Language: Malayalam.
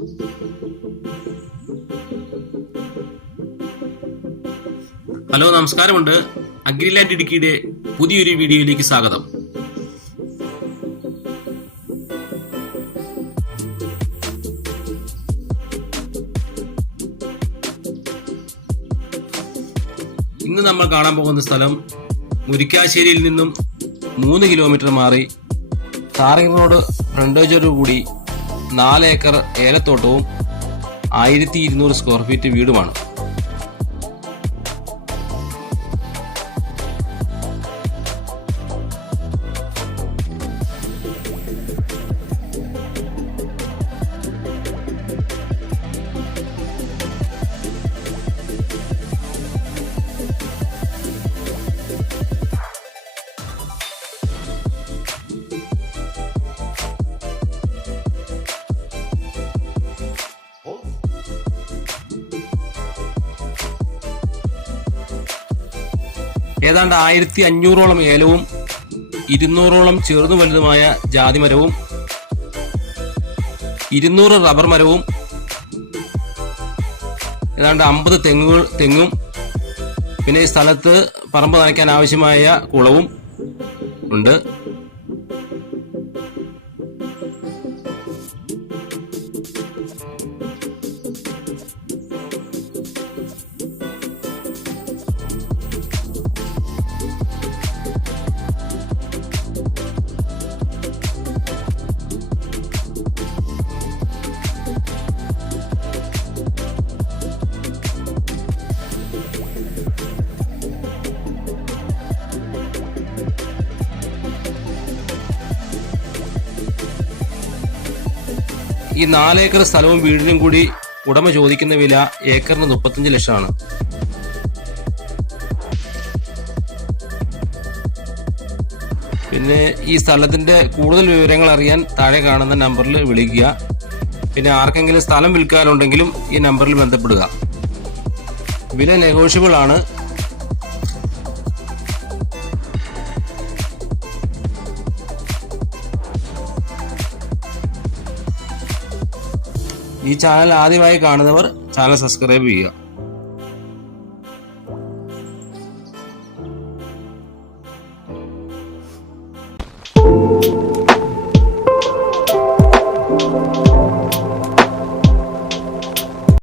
ഹലോ, നമസ്കാരമുണ്ട്. അഗ്രിലാൻഡ് ഇടുക്കിയുടെ പുതിയൊരു വീഡിയോയിലേക്ക് സ്വാഗതം. ഇന്ന് നമ്മൾ കാണാൻ പോകുന്ന സ്ഥലം മുരിക്കാശ്ശേരിയിൽ നിന്നും 3 കിലോമീറ്റർ മാറി ടാറിംഗ് റോഡ് ഫ്രണ്ടേജോടുകൂടി 4 ഏക്കർ ഏലത്തോട്ടവും 1200 സ്ക്വയർ ഫീറ്റ് വീടുമാണ്. ഏതാണ്ട് 1500ഓളം ഏലവും 200ഓളം ചെറുതു വലുതുമായ ജാതിമരവും 200 റബ്ബർ മരവും ഏതാണ്ട് 50 തെങ്ങും പിന്നെ ഈ സ്ഥലത്ത് പറമ്പ് നനയ്ക്കാൻ ആവശ്യമായ കുളവും ഉണ്ട്. ഈ 4 ഏക്കർ സ്ഥലവും വീടിനും കൂടി ഉടമ ചോദിക്കുന്ന വില ഏക്കറിന് 35 ലക്ഷമാണ്. പിന്നെ ഈ സ്ഥലത്തിന്റെ കൂടുതൽ വിവരങ്ങൾ അറിയാൻ താഴെ കാണുന്ന നമ്പറിൽ വിളിക്കുക. പിന്നെ ആർക്കെങ്കിലും സ്ഥലം വിൽക്കാനുണ്ടെങ്കിലും ഈ നമ്പറിൽ ബന്ധപ്പെടുക. വില നെഗോഷ്യബിൾ ആണ്. ഈ ചാനൽ ആദ്യമായി കാണുന്നവർ ചാനൽ സബ്സ്ക്രൈബ് ചെയ്യുക.